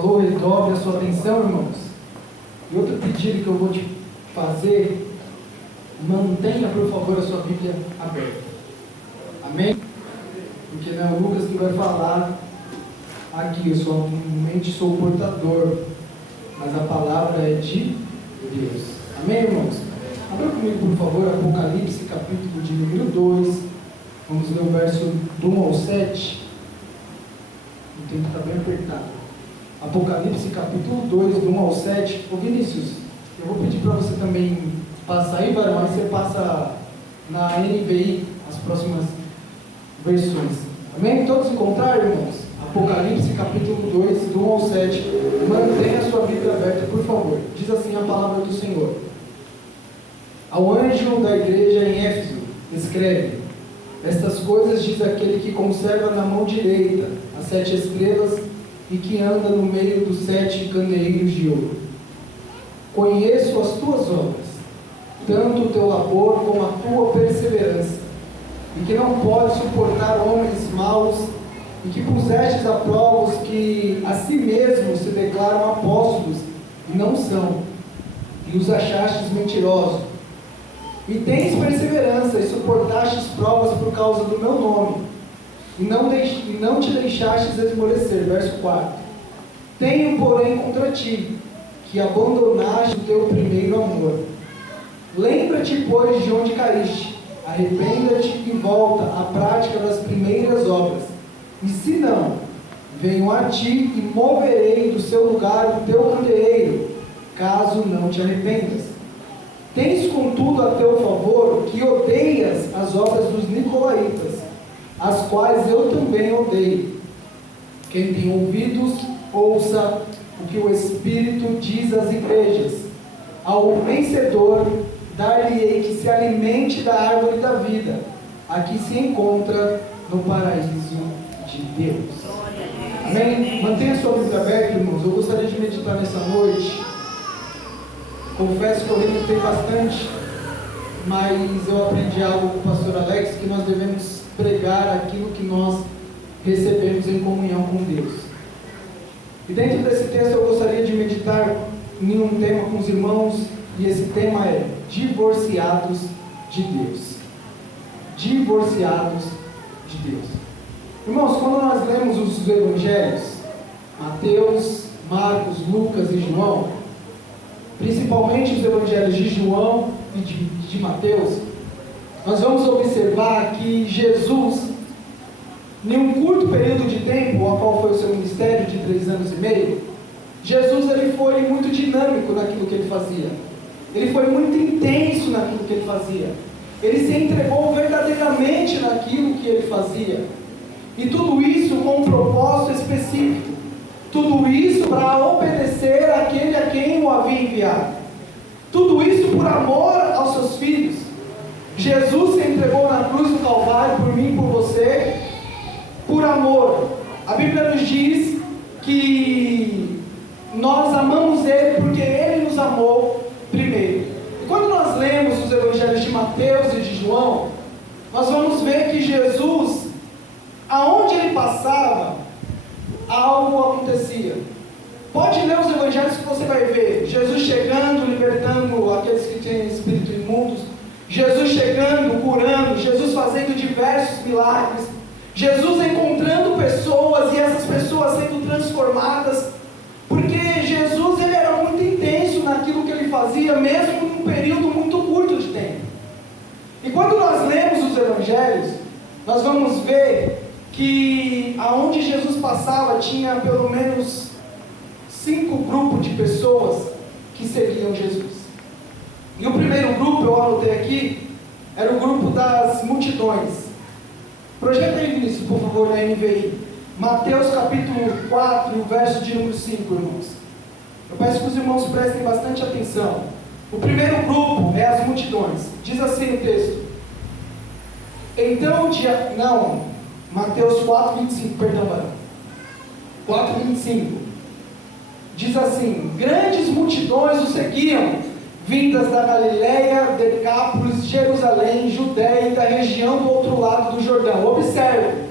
falou, redobre a sua atenção, irmãos. E outro pedido que eu vou te fazer, mantenha, por favor, a sua Bíblia aberta. Amém? Porque não é o Lucas que vai falar aqui, eu somente sou o portador, mas a palavra é de Deus. Amém, irmãos? Abra comigo, por favor, Apocalipse, capítulo de número 2. Vamos ler o verso do 1 ao 7. O tempo está bem apertado. Apocalipse, capítulo 2, do 1 ao 7. Ô Vinícius, eu vou pedir para você também passar aí, varão, aí você passa na NVI as próximas versões. Amém? Todos encontraram, irmãos? Apocalipse, capítulo 2, do 1 ao 7. Mantenha a sua Bíblia aberta, por favor. Diz assim a palavra do Senhor. Ao anjo da igreja em Éfeso, escreve: estas coisas diz aquele que conserva na mão direita as 7 estrelas e que anda no meio dos 7 candeeiros de ouro. Conheço as tuas obras, tanto o teu labor como a tua perseverança, e que não podes suportar homens maus, e que pusestes a prova os que a si mesmos se declaram apóstolos e não são, e os achastes mentirosos. E tens perseverança e suportastes provas por causa do meu nome, e não te deixastes esmorecer. Verso 4. Tenho, porém, contra ti, que abandonaste o teu primeiro amor. Lembra-te, pois, de onde caíste, arrependa-te e volta à prática das primeiras obras. E se não, venho a ti e moverei do seu lugar o teu candeeiro, caso não te arrependas. Tens, contudo, a teu favor que odeias as obras dos nicolaítas, as quais eu também odeio. Quem tem ouvidos, ouça o que o Espírito diz às igrejas. Ao vencedor, dar-lhe-ei que se alimente da árvore da vida, a que se encontra no paraíso de Deus. Amém? Mantenha sua Bíblia aberta, irmãos. Eu gostaria de meditar nessa noite. Confesso que eu repetei bastante, mas eu aprendi algo com o pastor Alex, que nós devemos pregar aquilo que nós recebemos em comunhão com Deus. E dentro desse texto eu gostaria de meditar em um tema com os irmãos, e esse tema é divorciados de Deus. Divorciados de Deus. Irmãos, quando nós lemos os evangelhos, Mateus, Marcos, Lucas e João, principalmente os evangelhos de João e de Mateus, nós vamos observar que Jesus, em um curto período de tempo, a qual foi o seu ministério de 3 anos e meio, Jesus ele foi muito dinâmico naquilo que ele fazia. Ele foi muito intenso naquilo que ele fazia. Ele se entregou verdadeiramente naquilo que ele fazia. E tudo isso com um propósito específico. Tudo isso para obedecer àquele a quem o havia enviado. Tudo isso por amor aos seus filhos. Jesus se entregou na cruz do Calvário por mim e por você, por amor. A Bíblia nos diz que nós amamos Ele porque Ele nos amou primeiro. E quando nós lemos os evangelhos de Mateus e de João, nós vamos ver que Jesus, aonde Ele passava, algo acontecia. Pode ler os evangelhos que você vai ver Jesus chegando, libertando aqueles que têm espíritos imundos, Jesus chegando, curando, Jesus fazendo diversos milagres, Jesus encontrando pessoas e essas pessoas sendo transformadas, porque Jesus ele era muito intenso naquilo que ele fazia, mesmo em um período muito curto de tempo. E quando nós lemos os evangelhos, nós vamos ver que aonde Jesus passava tinha pelo menos 5 grupos de pessoas que seguiam Jesus. E o primeiro grupo, eu anotei aqui, era o grupo das multidões. Projeta aí, Vinícius, por favor, na NVI. Mateus capítulo 4, verso de número 5, irmãos. Eu peço que os irmãos prestem bastante atenção. O primeiro grupo é as multidões. Diz assim o texto. Então, Mateus 4, 25, perdão, varão. 4, 25. Diz assim: grandes multidões o seguiam, vindas da Galileia, Decápolis, Jerusalém, Judéia e da região do outro lado do Jordão. Observe,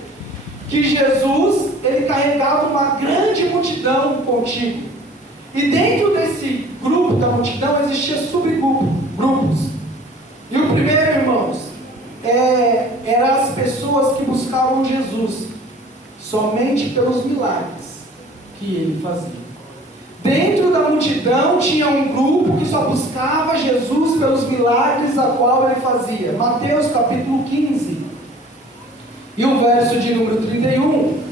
que Jesus, ele carregava uma grande multidão contigo. E dentro desse grupo da multidão existia subgrupos. E o primeiro, irmãos, eram as pessoas que buscavam Jesus somente pelos milagres que ele fazia. Dentro da multidão tinha um grupo que só buscava Jesus pelos milagres a qual ele fazia. Mateus capítulo 15 e o verso de número 31,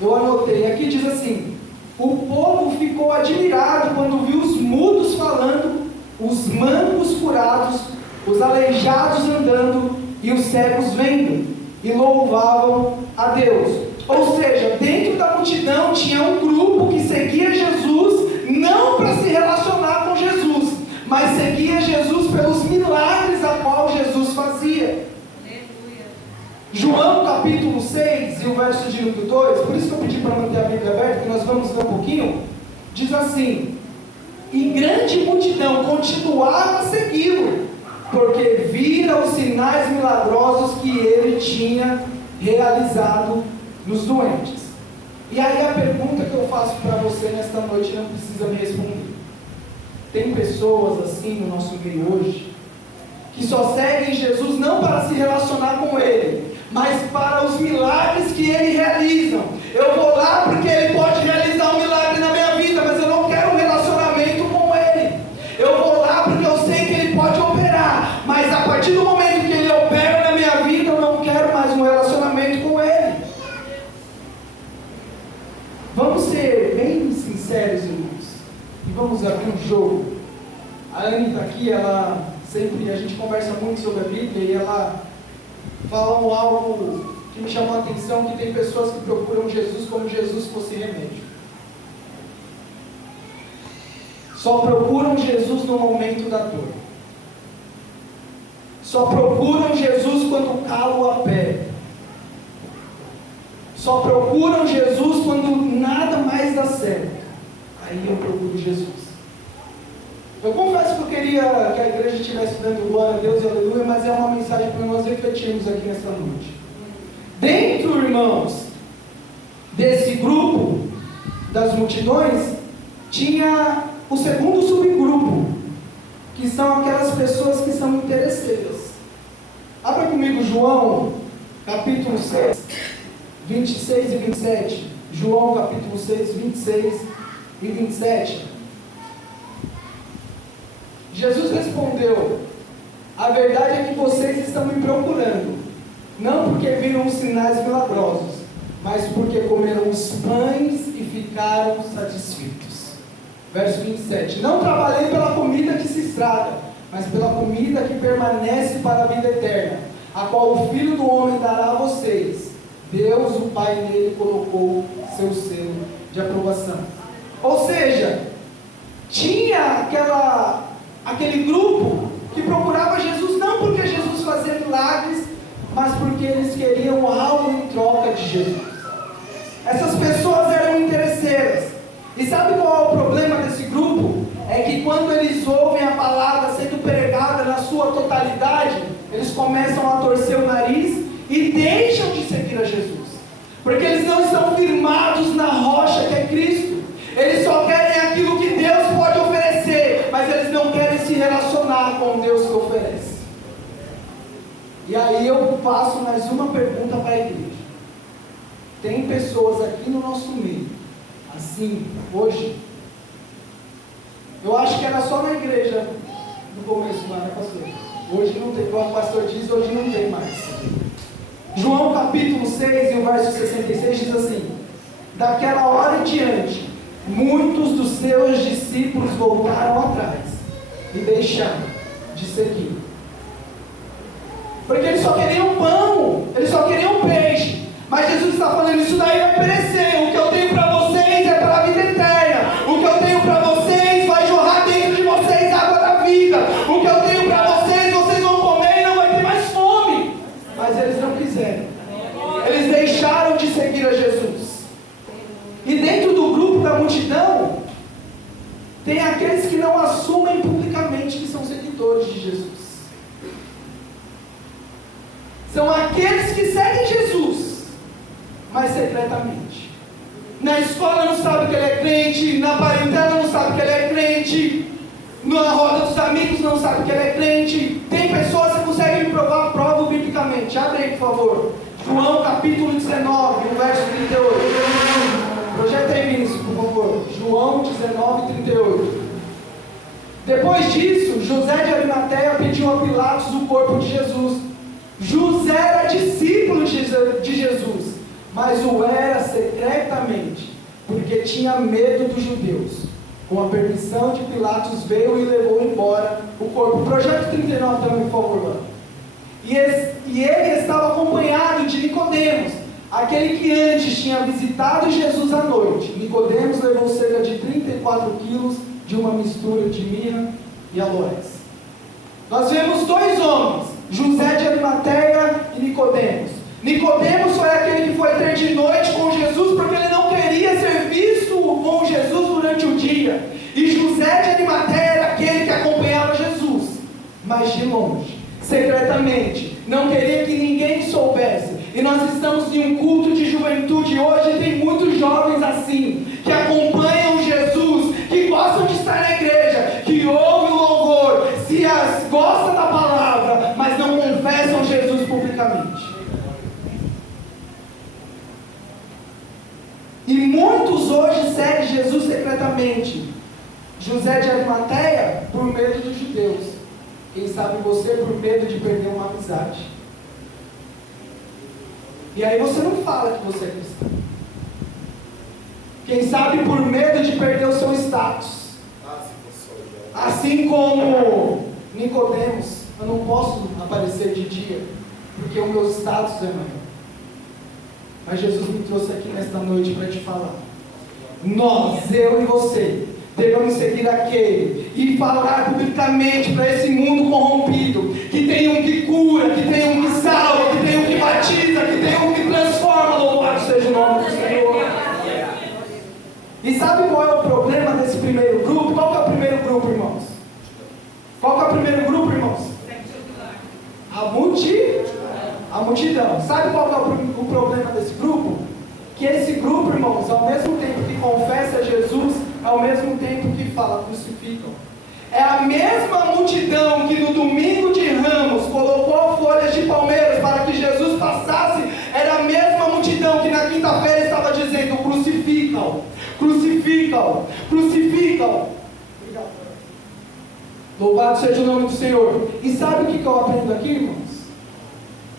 eu anotei aqui, diz assim: o povo ficou admirado quando viu os mudos falando, os mancos curados, os aleijados andando e os cegos vendo, e louvavam a Deus. Ou seja, dentro da multidão tinha um grupo que seguia Jesus, não para se relacionar com Jesus, mas seguia Jesus pelos milagres a qual Jesus fazia. João capítulo 6 e o verso de número 2, por isso que eu pedi para manter a Bíblia aberta, que nós vamos ler um pouquinho, diz assim: e grande multidão continuava a segui-lo, porque viram os sinais milagrosos que ele tinha realizado nos doentes. E aí a pergunta que eu faço para você nesta noite não precisa me responder. Tem pessoas assim no nosso meio hoje, que só seguem Jesus não para se relacionar com ele, mas para os milagres que ele realiza. Eu vou lá porque ele pode realizar um milagre na minha vida, mas eu não quero um relacionamento com ele. Eu vou lá porque eu sei que ele pode operar, mas a partir do momento que ele opera na minha vida, eu não quero mais um relacionamento com ele. Vamos ser bem sinceros, irmãos, e vamos abrir um jogo. A Anne está aqui, a gente conversa muito sobre a Bíblia, e ela fala algo que me chamou a atenção, que tem pessoas que procuram Jesus como Jesus fosse remédio. Só procuram Jesus no momento da dor. Só procuram Jesus quando o calo aperta. Só procuram Jesus quando nada mais dá certo. Aí eu procuro Jesus. Eu confesso que eu queria que a igreja estivesse dando glória a Deus e aleluia, mas é uma mensagem para nós refletirmos aqui nesta noite. Dentro, irmãos, desse grupo das multidões, tinha o segundo subgrupo, que são aquelas pessoas que são interesseiras. Abra comigo João, capítulo 6, 26 e 27. João, capítulo 6, 26 e 27. Jesus respondeu: a verdade é que vocês estão me procurando, não porque viram os sinais milagrosos, mas porque comeram os pães e ficaram satisfeitos. Verso 27. Não trabalhei pela comida que se estraga, mas pela comida que permanece para a vida eterna, a qual o Filho do Homem dará a vocês. Deus, o Pai, nele colocou seu selo de aprovação. Ou seja, tinha aquele grupo que procurava Jesus não porque Jesus fazia milagres, mas porque eles queriam algo em troca de Jesus. Essas pessoas eram interesseiras. E sabe qual é o problema desse grupo? É que quando eles ouvem a palavra sendo pregada na sua totalidade, eles começam a torcer o nariz e deixam de seguir a Jesus, porque eles não estão firmados na rocha que é Cristo. Eles só querem aquilo que Deus pode oferecer, mas eles não querem se relacionar com o Deus que oferece. E aí eu faço mais uma pergunta para a igreja. Tem pessoas aqui no nosso meio, assim, hoje? Eu acho que era só na igreja no começo lá, né, pastor? Hoje não tem, como o pastor diz, hoje não tem mais. João capítulo 6 e o verso 66 diz assim: daquela hora em diante, muitos dos seus discípulos voltaram atrás e deixaram de seguir, porque eles só queriam pão, eles só queriam peixe. Mas Jesus está falando: isso daí vai perecer. O que eu tenho para vocês é para a vida eterna. O que eu tenho para vocês vai jorrar dentro de vocês água da vida. O que eu tenho para vocês, vocês vão comer e não vai ter mais fome. Mas eles não quiseram. Eles deixaram de seguir a Jesus. E dentro do grupo da multidão, tem aqueles que não assumem publicamente que são seguidores de Jesus. São aqueles que seguem Jesus, na parentela não sabe que ele é crente, na roda dos amigos não sabe que ele é crente. Tem pessoas que conseguem me provar, prova biblicamente. Abre aí, por favor. João capítulo 19, o verso 38. Projeta aí, Vinícius, por favor. João 19, 38. Depois disso, José de Arimateia pediu a Pilatos o corpo de Jesus. José era discípulo de Jesus, mas o era secretamente, porque tinha medo dos judeus. Com a permissão de Pilatos, veio e levou embora o corpo. Projeto 39 também, por favor. E ele estava acompanhado de Nicodemos, aquele que antes tinha visitado Jesus à noite. Nicodemos levou cerca de 34 quilos de uma mistura de mirra e aloés. Nós vemos dois homens, José de Arimateia e Nicodemos. Nicodemos foi aquele que foi ter de noite com Jesus, porque ele não queria ser visto com Jesus durante o dia. E José de Arimateia era aquele que acompanhava Jesus, mas de longe, secretamente, não queria que ninguém soubesse. E nós estamos em um culto de juventude hoje, e tem muitos jovens assim, que acompanham Jesus, que gostam de estar na igreja, que ouvem o louvor, gostam da palavra, mas não confessam Jesus publicamente. E muitos hoje seguem Jesus secretamente. José de Arimateia, por medo dos judeus. Quem sabe você, por medo de perder uma amizade. E aí você não fala que você é cristão. Quem sabe por medo de perder o seu status. Assim como Nicodemos, eu não posso aparecer de dia, porque o meu status é maior. Mas Jesus me trouxe aqui nesta noite para te falar. Nós, eu e você, devemos seguir aquele e falar publicamente para esse mundo corrompido, que tem um que cura, que tem um que salva, que tem um que batiza, que tem um que transforma. Louvado seja o nome do Senhor. E sabe qual é o problema desse primeiro grupo? Qual que é o primeiro grupo, irmãos? Qual que é o primeiro grupo, irmãos? A multidão. Sabe qual que é o problema desse grupo? Que esse grupo, irmãos, ao mesmo tempo que confessa Jesus, ao mesmo tempo que fala, crucificam. É a mesma multidão que no domingo de Ramos colocou folhas de palmeiras para que Jesus passasse. Era a mesma multidão que na quinta-feira estava dizendo, crucificam, crucificam, crucificam. Louvado seja o nome do Senhor. E sabe o que eu aprendo aqui, irmãos?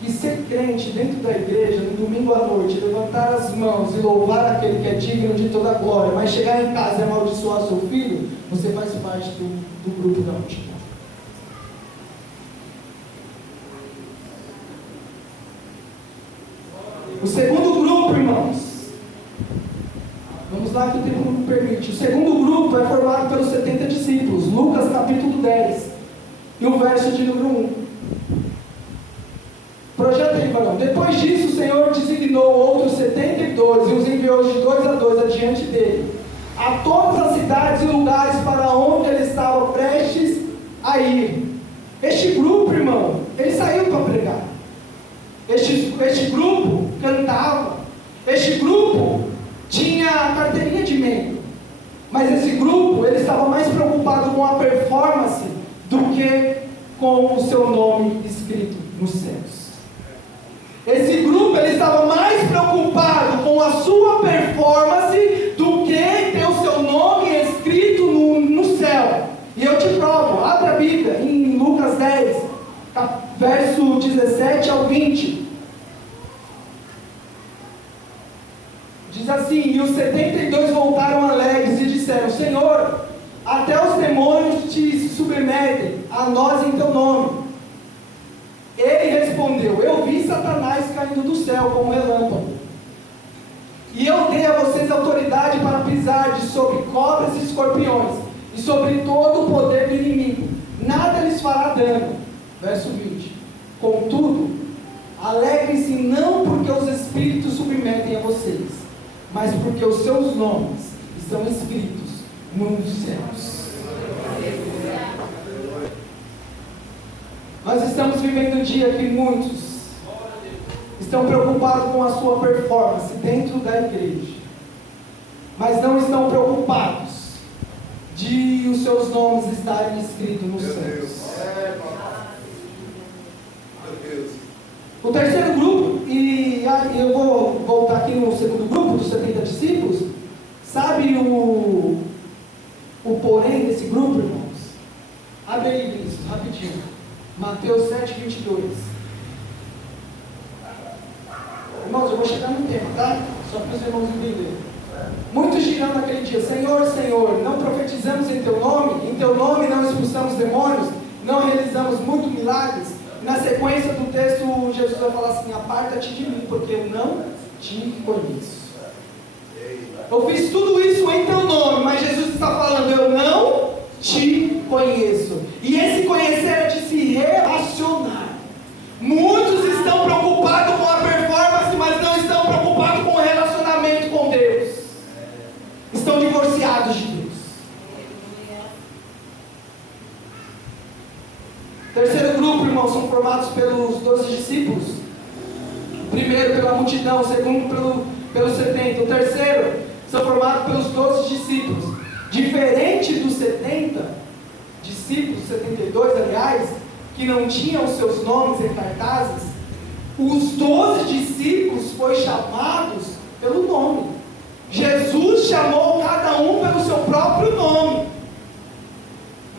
Que ser crente dentro da igreja, no domingo à noite, levantar as mãos e louvar aquele que é digno de toda a glória, mas chegar em casa e amaldiçoar seu filho, você faz parte do grupo da multidão. O segundo grupo, irmãos, vamos lá que o tempo não permite. O segundo grupo é formado pelos 70 discípulos, Lucas capítulo 10, e o verso de número 1. Projeta aí, varão. Depois disso, o Senhor designou outros 72 e os enviou de 2 a 2 adiante dele, a todas as cidades e lugares para onde ele estava prestes a ir. Este grupo, irmão, ele saiu para pregar. Este grupo cantava. Este grupo tinha a carteirinha de membro. Mas esse grupo, ele estava mais preocupado com a performance do que com o seu nome escrito nos céus. Esse grupo, ele estava mais preocupado com a sua performance do que ter o seu nome escrito no céu. E eu te provo, abre a Bíblia em Lucas 10, verso 17 ao 20. Diz assim, e os 72 voltaram alegres e disseram, Senhor, até os demônios te submetem a nós em teu nome. Ele respondeu, eu vi Satanás caindo do céu como relâmpago. E eu dei a vocês autoridade para pisar sobre cobras e escorpiões, e sobre todo o poder do inimigo. Nada lhes fará dano. Verso 20. Contudo, alegrem-se não porque os espíritos submetem a vocês, mas porque os seus nomes estão escritos nos céus. Nós estamos vivendo um dia que muitos estão preocupados com a sua performance dentro da igreja, mas não estão preocupados de os seus nomes estarem escritos nos céus. O terceiro grupo, e eu vou voltar aqui no segundo grupo, dos 70 discípulos. Sabe o porém desse grupo, irmãos? Abre aí, Vinícius, rapidinho. Mateus 7, 22. Irmãos, eu vou chegar no tema, tá? Só para os irmãos entenderem. Muitos dirão naquele dia: Senhor, Senhor, não profetizamos em Teu nome? Em Teu nome não expulsamos demônios? Não realizamos muitos milagres? Na sequência do texto, Jesus vai falar assim: aparta-te de mim, porque eu não te conheço. Eu fiz tudo isso em Teu nome, mas Jesus está falando: eu não te conheço. E esse conhecer é de se relacionar. Muitos estão preocupados com a performance, mas não estão preocupados com o relacionamento com Deus. Estão divorciados de Deus. Terceiro grupo, irmãos, são formados pelos 12 discípulos. O primeiro pela multidão, o segundo pelos 70. O terceiro são formados pelos 12 discípulos. Diferente dos 70 discípulos, 72 aliás, que não tinham seus nomes em cartazes, os 12 discípulos foram chamados pelo nome. Jesus chamou cada um pelo seu próprio nome.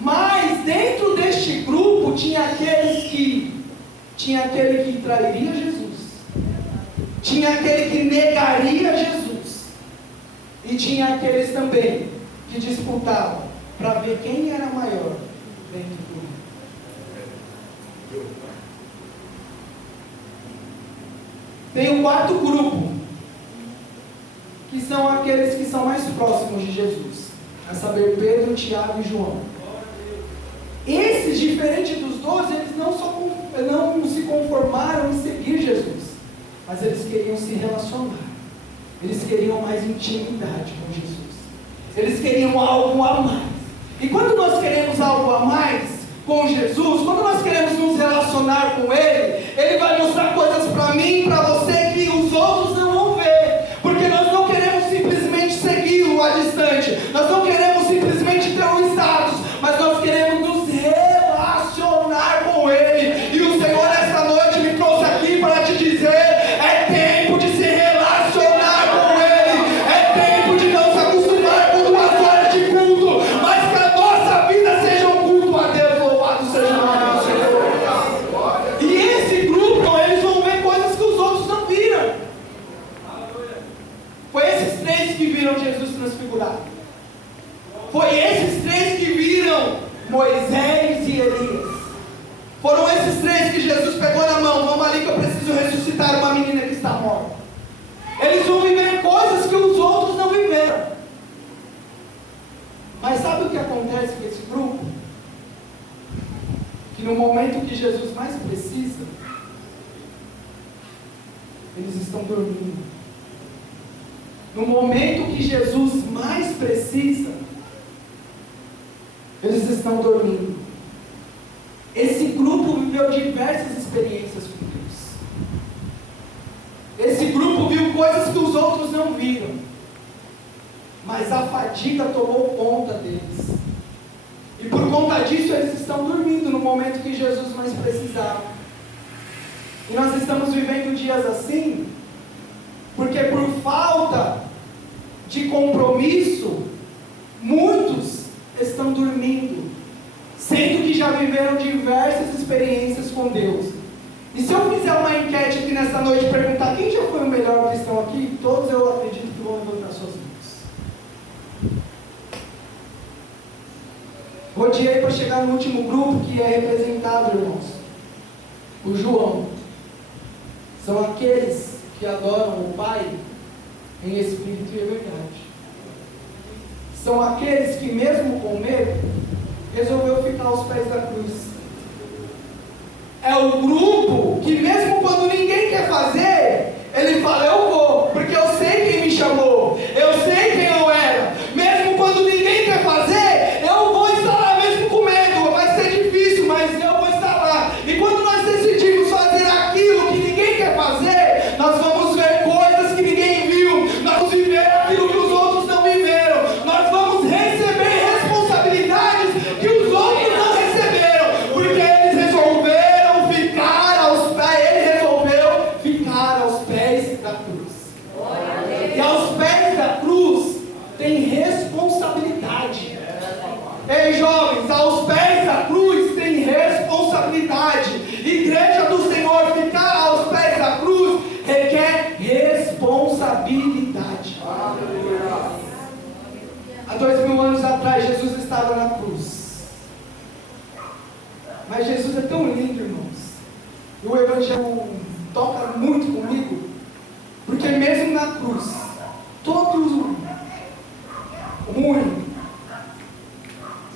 Mas dentro deste grupo tinha aquele que trairia Jesus, tinha aquele que negaria Jesus, e tinha aqueles também que disputavam para ver quem era maior dentro do grupo. Tem o quarto grupo, que são aqueles que são mais próximos de Jesus, a saber, Pedro, Tiago e João. Esses, diferente dos 12, eles não se conformaram em seguir Jesus, mas eles queriam se relacionar, eles queriam mais intimidade com Jesus, eles queriam algo a mais. E quando nós queremos algo a mais com Jesus, quando nós queremos nos relacionar com Ele, Ele vai mostrar coisas para mim e para você que os outros não vão ver, porque nós não queremos simplesmente segui-lo à distante, nós não queremos simplesmente ter um status, mas nós queremos nos relacionar com Ele. E o Senhor esta noite me trouxe aqui para te dizer: é tempo de se relacionar com Ele, é tempo de não se acostumar com 2 horas de culto, mas que a nossa vida seja um culto a Deus. Louvado seja o nome do Senhor. E esse grupo, eles vão ver coisas que os outros não viram. Foi esses 3 que viram Jesus transfigurado. Foi esses 3 que viram Moisés e Elias. Foram esses 3 que Jesus pegou na mão: vamos ali que eu preciso ressuscitar uma menina que está morta. Eles vão viver coisas que os outros não viveram. Mas sabe o que acontece com esse grupo? Que no momento que Jesus mais precisa, eles estão dormindo. No momento que Jesus mais precisa, eles estão dormindo. Esse grupo viveu diversas experiências com Deus. Esse grupo viu coisas que os outros não viram. Mas a fadiga tomou conta deles. E por conta disso eles estão dormindo no momento que Jesus mais precisava. E nós estamos vivendo dias assim, porque por falta de compromisso, muitos estão dormindo, sendo que já viveram diversas experiências com Deus. E se eu fizer uma enquete aqui nessa noite e perguntar quem já foi o melhor cristão aqui, todos eu acredito que vão levantar suas mãos. Rodeei para chegar no último grupo, que é representado, irmãos, o João. São aqueles que adoram o Pai em espírito e verdade. São aqueles que, mesmo com medo, resolveu ficar aos pés da cruz. É o grupo que, mesmo quando ninguém quer fazer, ele fala: eu vou, porque eu sei quem me chamou, eu sei quem eu era. Mesmo quando ninguém quer fazer, eu vou estar lá, mesmo com medo. Vai ser difícil, mas eu vou estar lá. E quando nós decidimos fazer aquilo que ninguém quer fazer, nós vamos ver coisas que ninguém viu, nós vamos viver aquilo que os outros não viveram, nós vamos receber responsabilidade Mas Jesus é tão lindo, irmãos. E o Evangelho toca muito comigo, porque mesmo na cruz, todo ruim,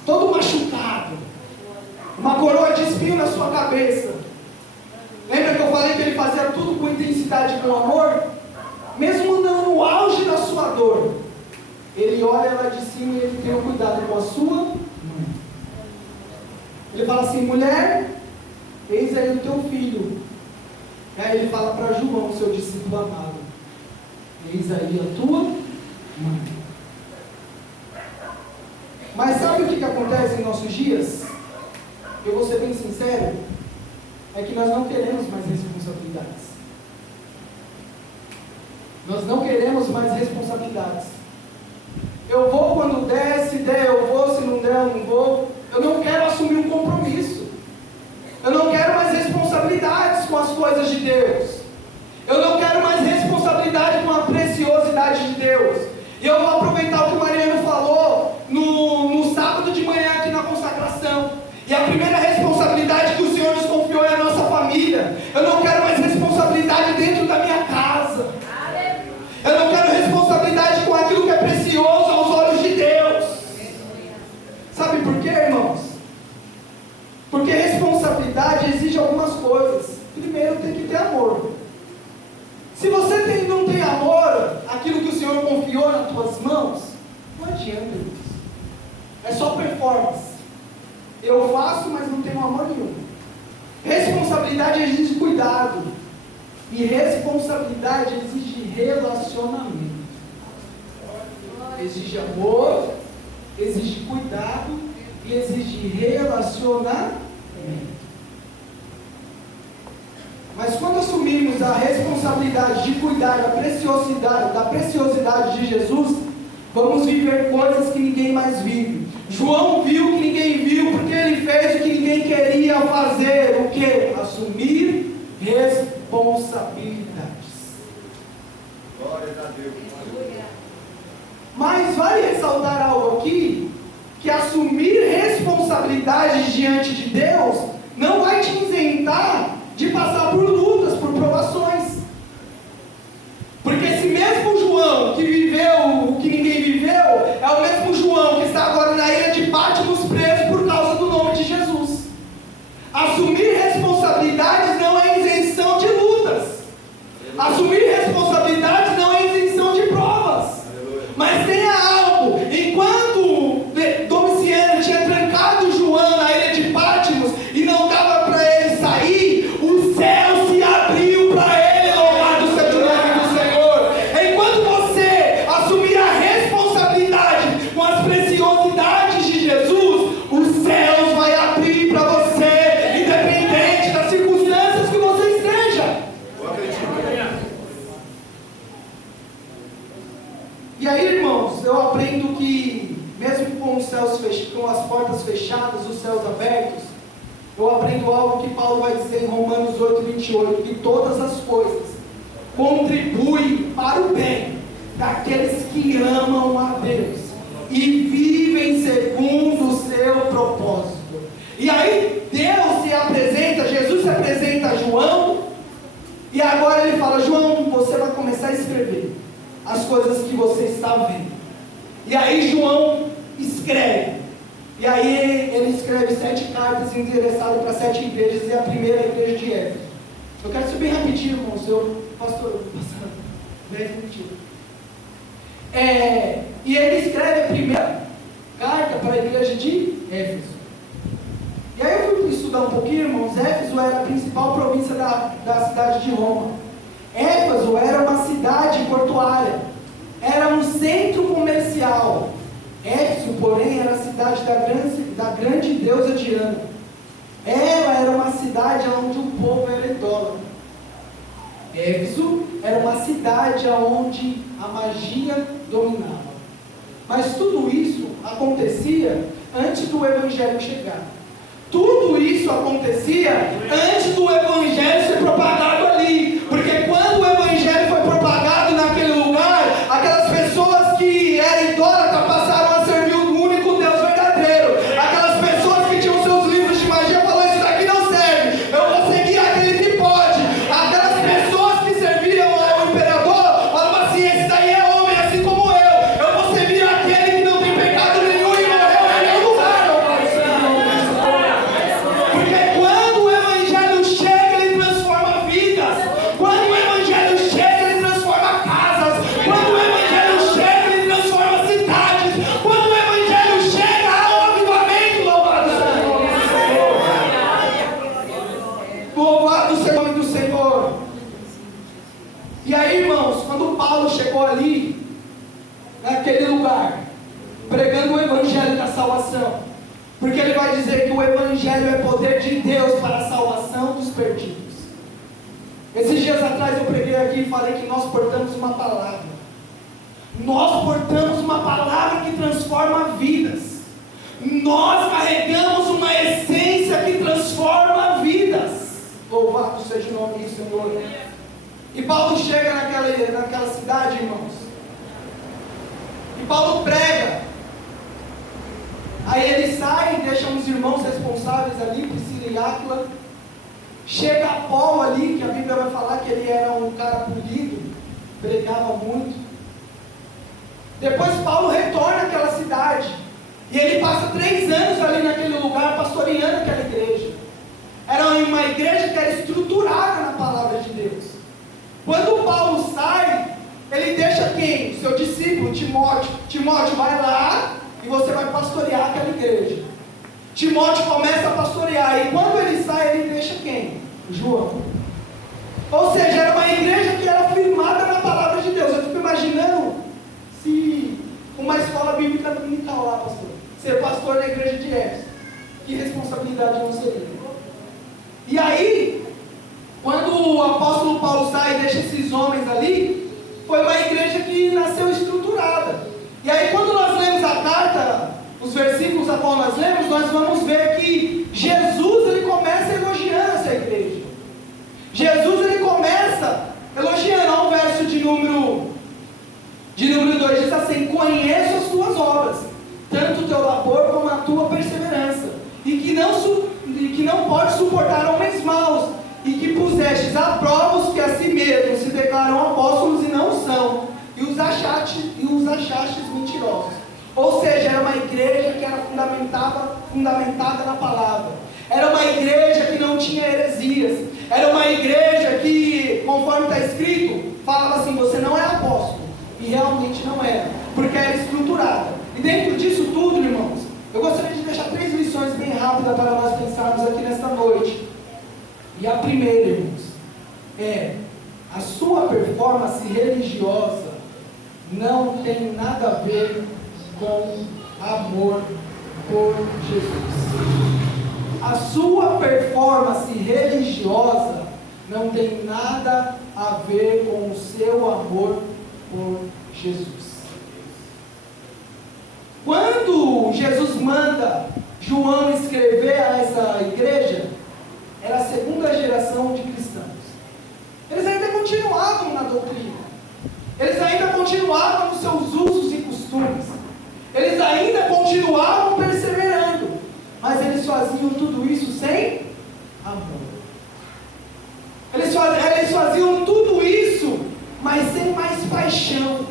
todo machucado, uma coroa de espinho na sua cabeça. Lembra que eu falei que ele fazia tudo com intensidade e com amor? Mesmo no auge da sua dor, ele olha lá de cima e ele tem um cuidado com a sua mãe. Ele fala assim: mulher, eis aí o teu filho. Aí ele fala para João, seu discípulo amado: eis aí a tua mãe. Mas sabe o que acontece em nossos dias? Eu vou ser bem sincero, é que nós não queremos mais responsabilidades. Nós não queremos mais responsabilidades. Eu vou quando der, se der eu vou, se não der eu não vou. Eu não quero assumir um compromisso. Eu não quero mais responsabilidades com as coisas de Deus. Eu não quero mais responsabilidade com a preciosidade de Deus. E eu vou aproveitar o que o Mariano falou no sábado de manhã aqui na consagração. E a primeira responsabilidade que o Senhor nos confiou é a nossa família. Eu não quero mais responsabilidade dentro da minha casa. Eu não quero responsabilidade com aquilo que é precioso aos olhos de Deus. Sabe por quê, irmãos? Porque responsabilidade exige algumas coisas. Primeiro, tem que ter amor. Se você não tem amor, aquilo que o Senhor confiou nas tuas mãos, não adianta, irmãos. É só performance. Eu faço, mas não tenho amor nenhum. Responsabilidade exige cuidado. E responsabilidade exige relacionamento. Exige amor, exige cuidado e exige relacionamento. Mas quando assumimos a responsabilidade de cuidar da preciosidade de Jesus, vamos viver coisas que ninguém mais vive. João viu que ninguém viu, porque ele fez o que ninguém queria fazer. O que? Assumir responsabilidades. Glória a Deus. Mas vale ressaltar algo aqui, que assumir responsabilidades diante de Deus não vai te isentar de passar por lutas, por provações. Porque esse mesmo João que viveu o que ninguém viveu, é o mesmo João que está agora na ilha de Patmos preso por causa do nome de Jesus. Assumir responsabilidades não é isenção de lutas. Assumir responsabilidades não é isenção de provas. Mas tenha algo: enquanto Domiciano tinha trancado João na ilha de Patmos e não dava para ele sair, o céu se abriu para ele. Louvado seja o nome do Senhor. Enquanto você assumir a responsabilidade com as preciosidades de Jesus, os céus vai abrir para você, independente das circunstâncias que você esteja. E aí, irmãos, eu aprendo que mesmo com os céus com as portas fechadas, os céus abertos, eu aprendo algo que Paulo vai dizer em Romanos 8:28, que todas as coisas contribuem para o bem daqueles que amam a Deus e vivem segundo o seu propósito. E aí Deus se apresenta, Jesus se apresenta a João, e agora ele fala: João, você vai começar a escrever as coisas que você está vendo. E aí João escreve. E aí ele escreve 7 cartas endereçadas para 7 igrejas, e a primeira é a igreja de Éfeso. Eu quero ser bem rapidinho, irmão, seu pastor, 10 minutinhos. E ele escreve a primeira carta para a igreja de Éfeso. E aí eu fui estudar um pouquinho, irmãos. Éfeso era a principal província da cidade de Roma. Éfeso era uma cidade portuária, era um centro comercial. Éfeso, porém, era a cidade da grande deusa Diana. Ela era uma cidade onde o povo era idólatra. Éfeso era uma cidade onde a magia dominava. Mas tudo isso acontecia antes do Evangelho chegar. Tudo isso acontecia antes do Evangelho ser propagado ali. Porque quando o Evangelho foi propagado naquele lugar, aquelas pessoas que eram idólatras passaram a servir o único Deus verdadeiro. Aquelas pessoas que tinham seus livros de magia falaram: isso chegou ali, naquele lugar, pregando o Evangelho da salvação, porque ele vai dizer que o Evangelho é poder de Deus para a salvação dos perdidos. Esses dias atrás eu preguei aqui e falei que nós portamos uma palavra. Nós portamos uma palavra que transforma vidas. Nós carregamos uma essência que transforma vidas. Louvado seja o nome do Senhor. E Paulo chega naquela cidade, irmãos. E Paulo prega. Aí ele sai e deixa uns irmãos responsáveis ali, Priscila e Áquila. Chega Apolo ali, que a Bíblia vai falar que ele era um cara polido, pregava muito. Depois Paulo retorna àquela cidade. E ele passa 3 anos ali naquele lugar, pastoreando aquela igreja. Era uma igreja que era estruturada na palavra de Deus. Quando Paulo sai, ele deixa quem? O seu discípulo, Timóteo. Timóteo, vai lá e você vai pastorear aquela igreja. Timóteo começa a pastorear. E quando ele sai, ele deixa quem? João. Ou seja, era uma igreja que era firmada na palavra de Deus. Eu fico imaginando se uma escola bíblica dominical lá, pastor. Ser pastor na igreja de Éfeso. Que responsabilidade não seria? E aí, quando o apóstolo Paulo sai e deixa esses homens ali, foi uma igreja que nasceu estruturada. E aí, quando nós lemos a carta, os versículos a qual nós lemos, nós vamos ver que Jesus, ele começa elogiando essa igreja. Jesus, ele começa elogiando. Olha o verso de número 2, diz assim: conheço as tuas obras, tanto o teu labor como a tua perseverança, e que não pode suportar homens maus, e que pusestes a prova os que a si mesmos se declaram apóstolos e não são, e os achastes mentirosos. Ou seja, era uma igreja que era fundamentada na palavra. Era uma igreja que não tinha heresias. Era uma igreja que, conforme está escrito, falava assim: você não é apóstolo. E realmente não era, porque era estruturada. E dentro disso tudo, irmãos, eu gostaria de deixar 3 lições bem rápidas para nós pensarmos aqui nesta noite. E a primeira, irmãos, é: a sua performance religiosa não tem nada a ver com amor por Jesus. A sua performance religiosa não tem nada a ver com o seu amor por Jesus. Quando Jesus manda João escrever a essa igreja, era a 2ª geração de cristãos. Eles ainda continuavam na doutrina. Eles ainda continuavam nos seus usos e costumes. Eles ainda continuavam perseverando. Mas eles faziam tudo isso sem amor. Eles faziam tudo isso, mas sem mais paixão.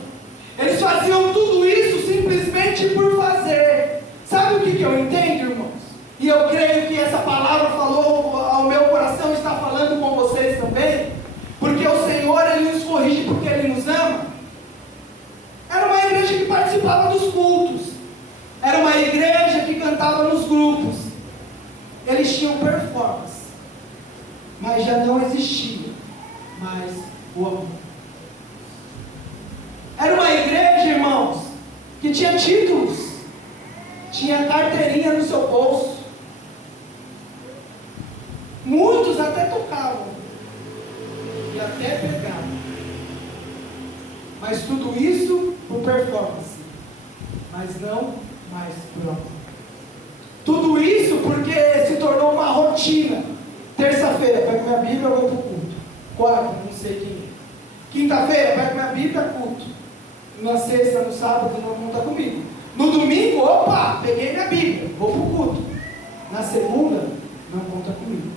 Eles faziam tudo isso simplesmente por fazer. Sabe o que eu entendo, irmãos? E eu creio que essa palavra falou ao meu coração, está falando com vocês também. Porque o Senhor, Ele nos corrige porque Ele nos ama. Era uma igreja que participava dos cultos. Era uma igreja que cantava nos grupos. Eles tinham performance. Mas já não existia mais o amor. Era uma igreja, irmãos, que tinha títulos. Tinha carteirinha no seu bolso. Muitos até tocavam. E até pegavam. Mas tudo isso por performance. Mas não mais por amor. Tudo isso porque se tornou uma rotina. Terça-feira, pego minha Bíblia, eu vou para o culto. Quarta, não sei quem é. Quinta-feira, pego minha Bíblia, culto. Na sexta, no sábado, não está comigo. No domingo, opa, peguei minha Bíblia, vou para o culto. Na segunda, não conta comigo.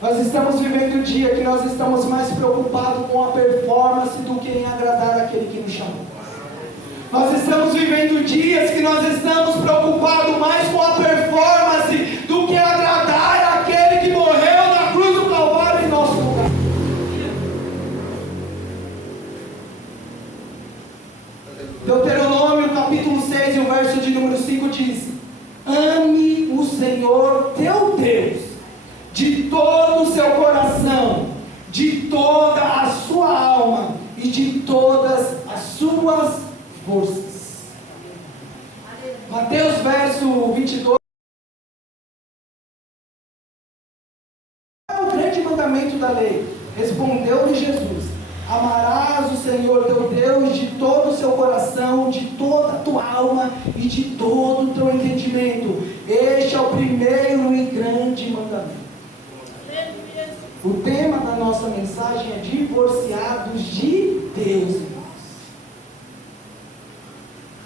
Nós estamos vivendo um dia que nós estamos mais preocupados com a performance do que em agradar aquele que nos chamou. Nós estamos vivendo dias que nós estamos preocupados mais com a performance do que agradar aquele que morreu na cruz do Calvário em nosso lugar. Deuteronômio capítulo 6 e o verso de número 5 diz: ame o Senhor teu Deus de todo o seu coração, de toda a sua alma e de todas as suas forças. Mateus verso 22. Qual é o grande mandamento da lei? Respondeu-lhe Jesus: amarás o Senhor teu Deus de todo o seu coração, de toda a tua alma e de todo o teu entendimento. Este é o primeiro e grande mandamento. O tema da nossa mensagem é divorciados de Deus, irmãos.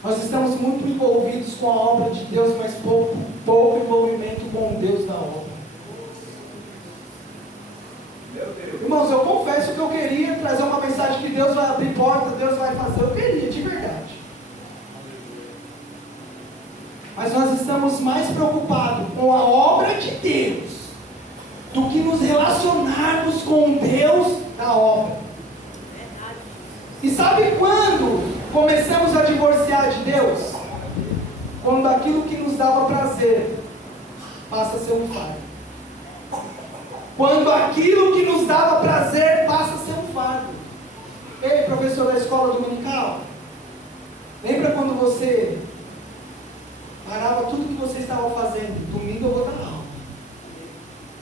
Nós estamos muito envolvidos com a obra de Deus, mas pouco envolvimento com o Deus da obra. Irmãos, eu confesso que eu queria trazer uma mensagem que Deus vai abrir porta, Deus vai fazer. Eu queria, de verdade. Mas nós estamos mais preocupados com a obra de Deus do que nos relacionarmos com Deus da obra. E sabe quando começamos a divorciar de Deus? Quando aquilo que nos dava prazer passa a ser um fardo. Quando aquilo que nos dava prazer passa a ser um fardo. Ei, professor da escola dominical, lembra quando você parava tudo que você estava fazendo? Domingo eu vou dar aula.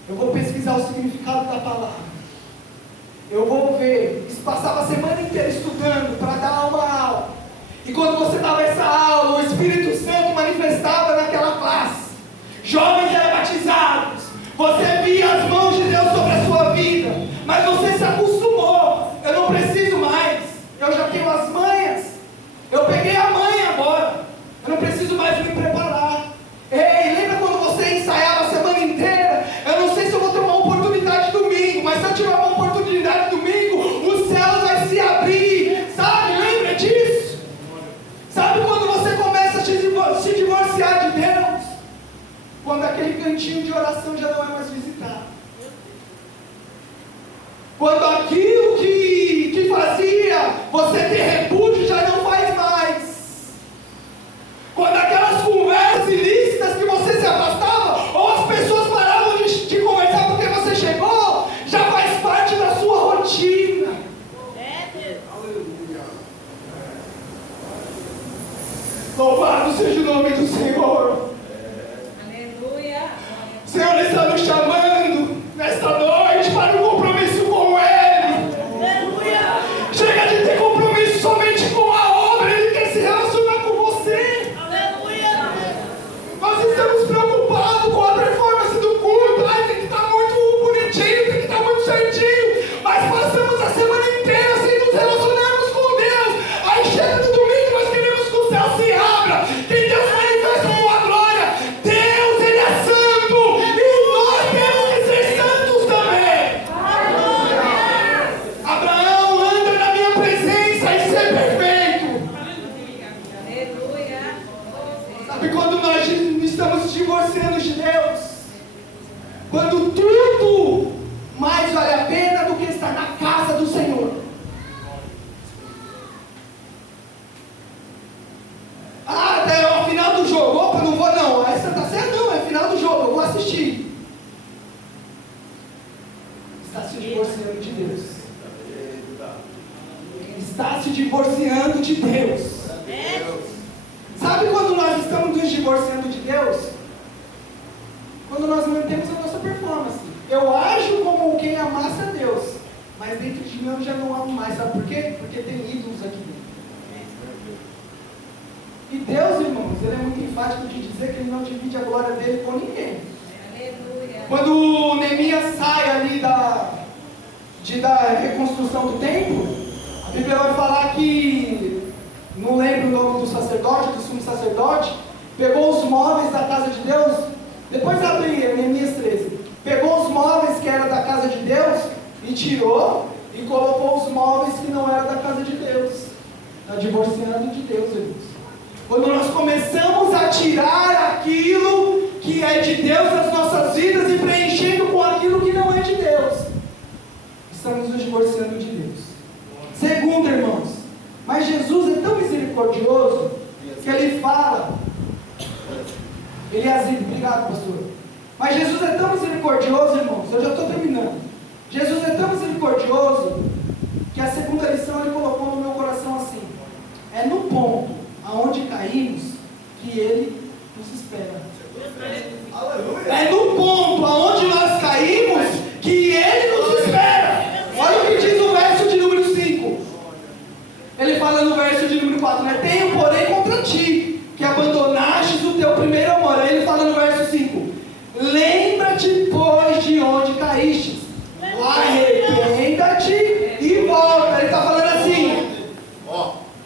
Eu vou pesquisar o significado da palavra. Eu vou ver. Passava a semana inteira estudando para dar uma aula. E quando você dava essa aula, o Espírito Santo manifestava naquela classe. Jovens eram batizados. Você via as mãos de Deus sobre a sua vida. Mas você se acostumou. Eu não preciso mais. Eu já tenho as manhas. Eu peguei a manha agora. Eu não preciso mais me preparar. Ei, lembra quando você ensaiava a semana inteira? Eu não sei se eu vou ter uma oportunidade domingo, mas se eu tiver uma oportunidade domingo, o céu vai se abrir. Sabe? Lembra disso? Sabe quando você começa a se divorciar de Deus? Quando aquele cantinho de oração já não é mais visitado. Quando aquilo que fazia você ter repúdio já não faz mais. Quando aquelas conversas ilícitas que você se afastava, ou as pessoas paravam de conversar porque você chegou, já faz parte da sua rotina. Louvado seja o nome do Senhor. Aleluia. O Senhor está nos chamando nesta noite para um compromisso com Ele. Aleluia. Chega de ter compromisso somente com a obra, Ele quer se relacionar com você. Aleluia. Nós estamos preocupados com a performance do culto. Ai, tem que estar muito bonitinho, tem que estar muito certinho. Mas passamos a semana inteira sem nos relacionarmos com Deus. Aí chega no domingo, nós queremos que o céu se abra, que Deus manifesta a sua glória. Deus, Ele é santo, e nós temos que ser santos também. Aleluia. Abraão, anda na minha presença e ser perfeito. Aleluia. Sabe quando nós estamos divorciando de Deus? Quando tudo mais vale a pena do que estar na casa do Senhor. Ah, até o final do jogo. Opa, não vou não. Essa tá certo? Não, é final do jogo, eu vou assistir. Está se divorciando de Deus. Está se divorciando de Deus. Sabe quando nós estamos nos divorciando de Deus? Quando nós mantemos a nossa performance. Eu ajo como quem amasse a Deus, mas dentro de mim eu já não amo mais. Sabe por quê? Porque tem ídolos aqui dentro. E Deus, irmãos, Ele é muito enfático de dizer que Ele não divide a glória dEle com ninguém. Aleluia. Quando Neemias sai ali da reconstrução do templo, a Bíblia vai falar que, não lembro o nome do sacerdote, do sumo sacerdote, pegou os móveis da casa de Deus, depois abre Neemias 13, pegou os móveis que eram da casa de Deus e tirou e colocou os móveis que não eram da casa de Deus. Está divorciando de Deus, irmãos. Quando nós começamos a tirar aquilo que é de Deus das nossas vidas e preenchendo com aquilo que não é de Deus, estamos nos divorciando de Deus. Segundo, irmãos, mas Jesus é tão misericordioso que Ele fala, obrigado, pastor. Mas Jesus é tão misericordioso, irmãos, eu já estou terminando. Jesus é tão misericordioso que a segunda lição Ele colocou no meu É no ponto aonde caímos que Ele nos espera. É no ponto aonde nós caímos que Ele nos espera. Olha o que diz o verso de número 5. Ele fala no verso de número 4, né? Tenho, porém, contra ti, que abandonastes o teu primeiro amor. Aí ele fala no verso 5. Lembra-te, pois, de onde caístes. Arrependa-te e volta. Ele está falando assim.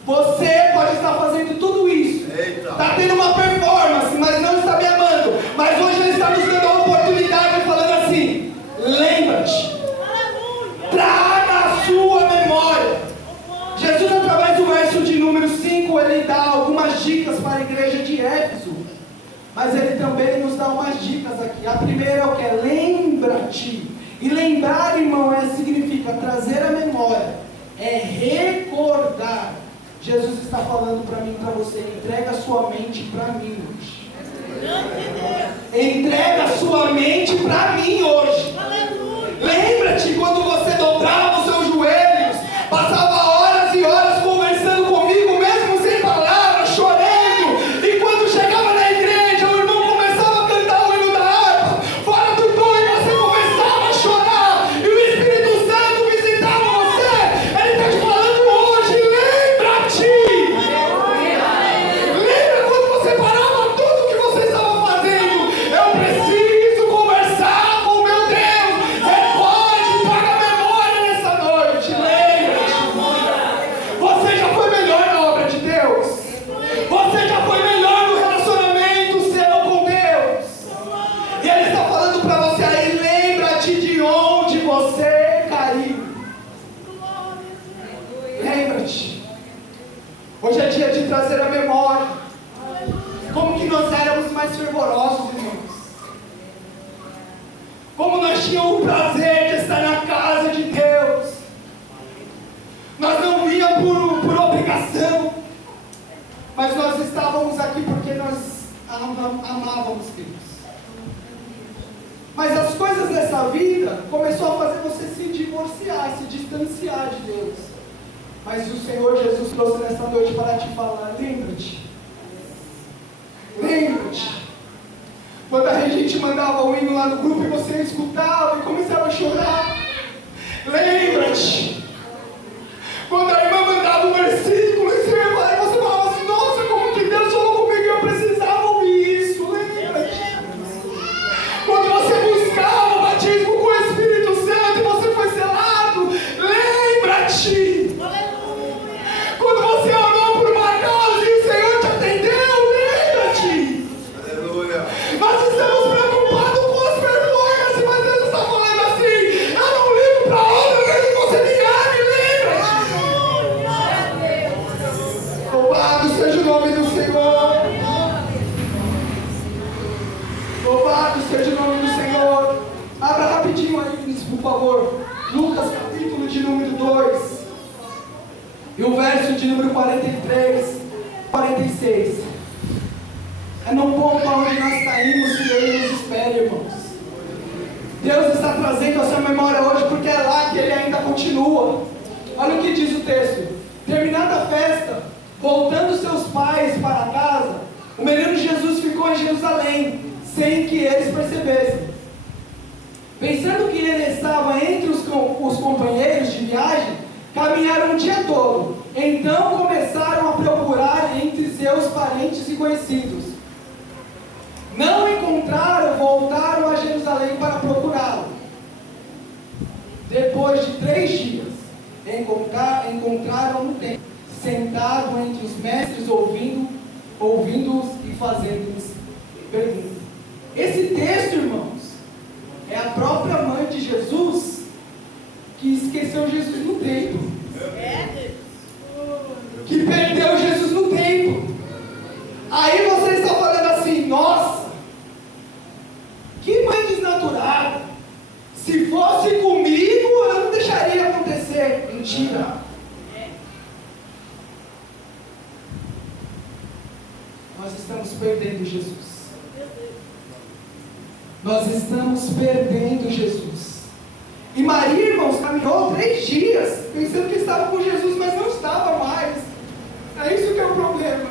Você pode estar fazendo tudo isso. Está tendo uma performance, mas não está me amando. Mas hoje Ele está nos dando a oportunidade, falando assim. Lembra-te. Traga a sua memória. Jesus, através do verso de número 5, Ele dá algumas dicas para a igreja de Éfeso. Mas Ele também nos dá umas dicas aqui. A primeira é o que? Lembra-te. E lembrar, irmão, significa trazer a memória. É recordar. Jesus está falando para mim e para você. Entrega a sua mente para mim hoje. Entrega a sua mente para mim hoje. Lembra-te quando você dobrava os seus joelhos, passava horas e horas conversando comigo, mesmo sem palavras, chorando. E quando chegava na igreja, o irmão começava a cantar o hino da harpa, fora do tom, e você começava a chorar. E o Espírito Santo visitava você. Ele está te falando hoje, lembra-te. Lembra quando você parava tudo que você estava fazendo? Eu preciso conversar com o meu Deus. Recorde, traga a memória nessa noite. Lembra-te. Você já foi melhor na obra de Deus. Você já foi melhor no relacionamento seu com Deus. E Ele está falando para você aí, lembra-te de onde você caiu. Lembra-te. Hoje é dia de trazer a memória. Como que nós éramos mais fervorosos, irmãos. Como nós tínhamos o prazer de estar na casa de Deus. Nós não víamos por obrigação. Mas nós estávamos aqui porque nós amávamos Deus. Mas as coisas dessa vida começou a fazer você se divorciar, se distanciar de Deus. Mas o Senhor Jesus trouxe nessa noite para te falar, lembra-te. Lembra-te. Quando a gente mandava o hino lá no grupo e você escutava e começava a chorar. Lembra-te. Quando a irmã mandava um versículo e você falava assim, nossa, como que Deus falou comigo e eu precisava ouvir isso. Lembra-te. Quando você buscava o batismo com o Espírito Santo e você foi selado. Lembra-te. Quando você orou por uma causa e o Senhor te atendeu. Lembra-te. Nós estamos preocupados com as vergonhas, mas Deus está falando assim, eu não ligo para a obra, mesmo que você me ame, lembra-te. Louvado seja o nome do Senhor. Louvado seja o nome do Senhor. Abra rapidinho aí, por favor. Lucas capítulo de número 2. E o verso de número 43, 46. É no ponto onde nós caímos que Ele nos espera, irmãos. Deus está trazendo a sua memória hoje porque é lá que Ele ainda continua. Olha o que diz o texto. Terminada a festa, voltando seus pais para casa, o menino Jesus ficou em Jerusalém, sem que eles percebessem. Pensando que ele estava entre os companheiros de viagem, caminharam o dia todo. Então começaram a procurar entre seus parentes e conhecidos. Não encontraram, voltaram a Jerusalém para procurá-lo. Depois de 3 dias, encontraram no templo, sentado entre os mestres, ouvindo-os e fazendo-lhes perguntas. Esse texto, irmãos, é a própria mãe de Jesus que esqueceu Jesus no templo. Que perdeu Jesus no templo. Aí você está falando assim, nossa, que mãe desnaturada. Se fosse comigo, eu não deixaria acontecer. Mentira. Nós estamos perdendo Jesus. Nós estamos perdendo Jesus. E Maria, irmãos, caminhou 3 dias, pensando que estava com Jesus, mas não estava mais. É isso que é o problema.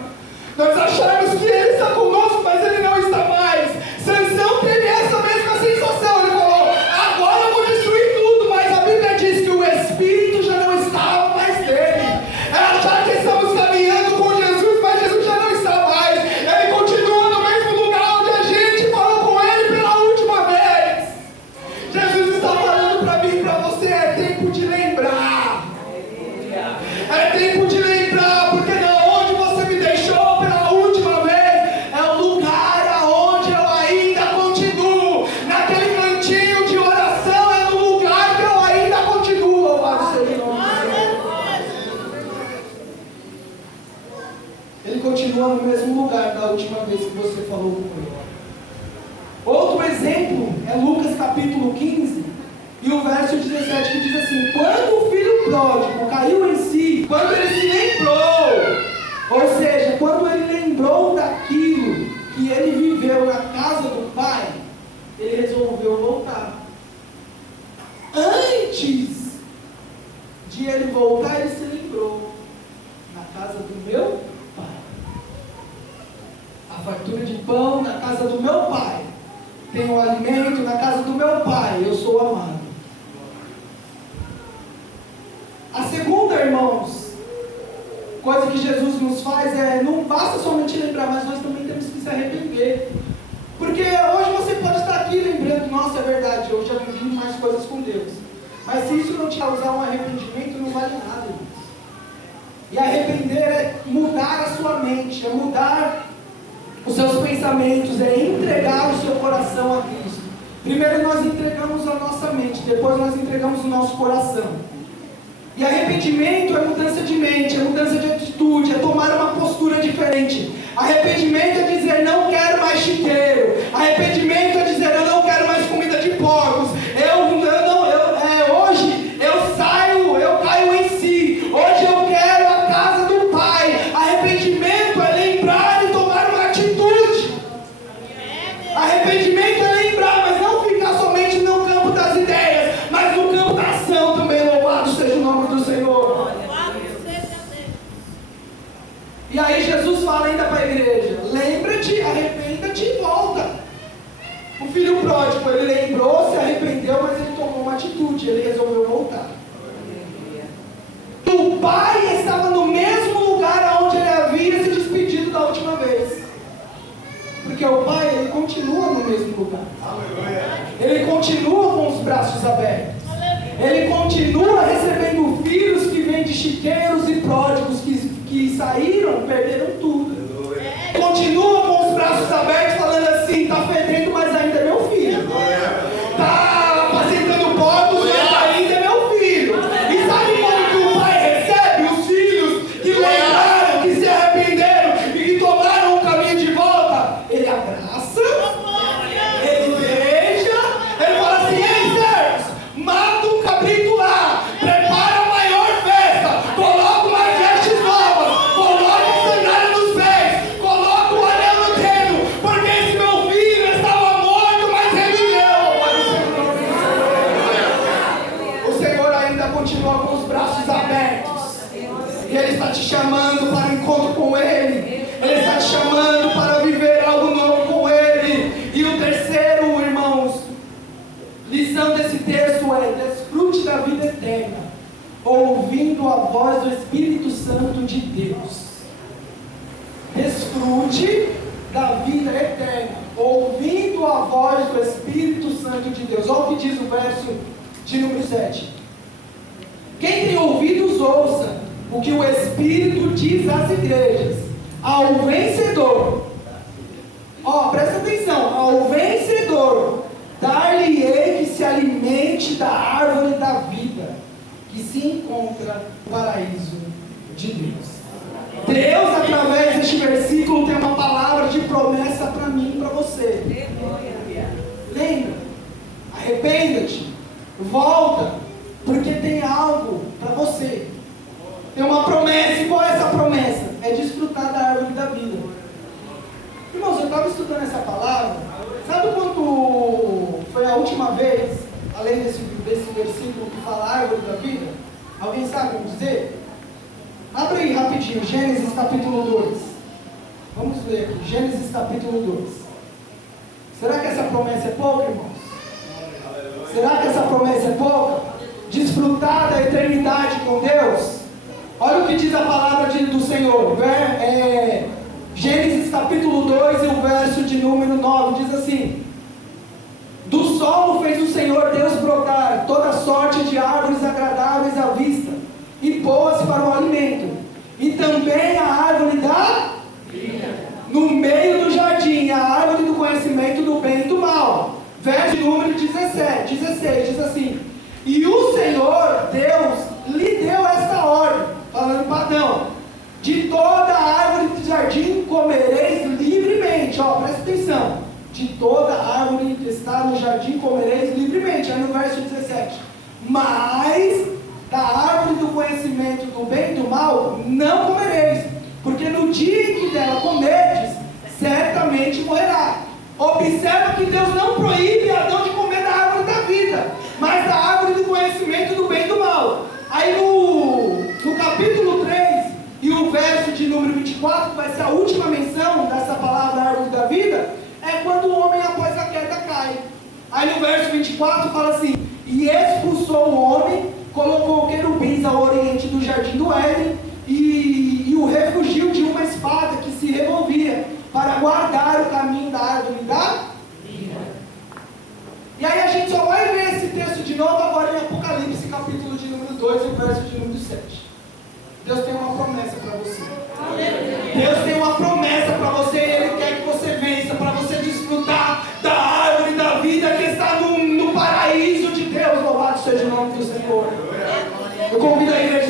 Nós achamos que Ele está conosco, mas Ele não está mais. Sansão teve essa mesma sensação. Ele falou, agora eu vou destruir tudo, mas a Bíblia diz que o Espírito já não estava mais nele. É achar que estamos caminhando com Jesus, mas Jesus já não está mais. Ele continua no mesmo lugar onde a gente falou com Ele pela última vez. Jesus está falando para mim e para você, é tempo de lembrar. É tempo de lembrar, porque não, onde você me deixou pela última vez, é o lugar aonde eu ainda continuo. Naquele cantinho de oração, é no lugar que eu ainda continuo. Louvado seja o nome do Senhor. Ele continua no mesmo lugar da última vez que você falou com ele. Outro exemplo é Lucas capítulo 15 e o verso 17, que diz assim: quando o filho pródigo caiu em si, quando ele se lembrou, ou seja, quando ele lembrou daquilo que ele viveu na casa do pai, ele resolveu voltar. Antes de ele voltar, ele se lembrou: na casa do meu pai, a fartura de pão na casa do meu pai, tem o alimento na casa do meu pai, eu sou amado. A segunda, irmãos, coisa que Jesus nos faz é, não basta somente lembrar, mas nós também temos que se arrepender. Porque hoje você pode estar aqui lembrando, nossa, é verdade, eu já vivi mais coisas com Deus. Mas se isso não te causar um arrependimento, não vale nada, irmãos. E arrepender é mudar a sua mente, é mudar os seus pensamentos, é entregar o seu coração a Cristo. Primeiro nós entregamos a nossa mente, depois nós entregamos o nosso coração. E arrependimento é mudança de mente, é mudança de atitude, é tomar uma postura diferente. Arrependimento é dizer, não quero mais chiqueiro. Arrependimento é dizer, eu não quero mais comida de porcos. Hoje eu saio, eu caio em si. Hoje eu quero a casa do Pai. Arrependimento é lembrar e tomar uma atitude. Arrependimento é lembrar, mas não ficar somente no campo das ideias, mas no campo da ação também. Louvado seja o nome do Senhor. E aí Jesus fala ainda para a igreja: lembra-te, arrependa-te e volta. O filho pródigo, ele lembrou, se arrependeu, mas ele tomou uma atitude, ele resolveu voltar. O pai estava no mesmo lugar onde ele havia se despedido da última vez. Porque o pai, ele continua no mesmo lugar. Ele continua com os braços abertos. Ele continua recebendo filhos que vêm de chiqueiros e pródigos que saíram, perderam tudo. Continua com os braços abertos, falando assim: está fedendo, mas ainda é meu filho. Está apacentando porcos, mas ainda é meu filho. E sabe como que o pai recebe os filhos que lembraram, que se arrependeram e que tomaram o caminho de volta? Ele abraça, ele beija, ele fala assim: ei, servos, mata um cabrito lá, prepara a maior festa, coloca umas vestes novas, coloca sandália nos pés, coloca o anel no dedo, porque esse meu filho estava morto, mas reviveu. O Senhor ainda continua com os braços abertos, e Ele está te chamando para o encontro com Ele. Ele está te chamando para viver algo novo com Ele. E o terceiro, irmãos, lição desse texto é: desfrute da vida eterna, ouvindo a voz do Espírito Santo de Deus. Desfrute da vida eterna, ouvindo a voz do Espírito Santo de Deus. Olha o que diz o verso de número 7. Quem tem ouvidos, ouça o que o Espírito diz às igrejas. Ao vencedor, presta atenção, ao vencedor dar-lhe-ei que se alimente da árvore da vida, que se encontra no paraíso de Deus. Deus, através deste versículo, tem uma palavra de promessa para mim e para você. Lembra? Arrependa-te, volta, porque tem algo para você. Tem uma promessa. E qual é essa promessa? É desfrutar da árvore da vida. Irmãos, eu estava estudando essa palavra. Sabe quando foi a última vez, além desse versículo que fala árvore da vida? Alguém sabe como dizer? Abre aí rapidinho, Gênesis capítulo 2. Vamos ler aqui, Gênesis capítulo 2. Será que essa promessa é pouca, irmãos? Será que essa promessa é pouca? Desfrutar da eternidade com Deus? Olha o que diz a palavra do Senhor. Gênesis capítulo 2 e o verso de número 9 diz assim: do solo fez o Senhor Deus brotar toda sorte de árvores agradáveis à vista e boas para o alimento, e também a árvore da vida, no meio do jardim, a árvore do conhecimento do bem e do mal. Verso de número 16 diz assim: e o Senhor Deus lhe deu esta ordem, falando para Adão: de toda a árvore do jardim comereis livremente. Ó, presta atenção: de toda a árvore que está no jardim comereis livremente. Aí no verso 17: mas da árvore do conhecimento do bem e do mal não comereis, porque no dia em que dela comerdes, certamente morrerá. Observa que Deus não proíbe Adão de comer da árvore da vida, mas da árvore do conhecimento do bem e do mal. Aí no capítulo 3 e o verso de número 24, que vai ser a última menção dessa palavra árvore da vida, é quando o homem após a queda cai. Aí no verso 24 fala assim: e expulsou o homem, colocou querubins ao oriente do jardim do Éden, e o refugiu de uma espada que se revolvia, para guardar o caminho da árvore da vida. E aí a gente só vai ver esse texto de novo agora em Apocalipse, capítulo de número 2 e o verso de número 7. Deus tem uma promessa para você. Deus tem uma promessa para você, e Ele quer que você vença, para você desfrutar da árvore da vida que está no paraíso de Deus. Louvado seja o nome do Senhor. Eu convido a igreja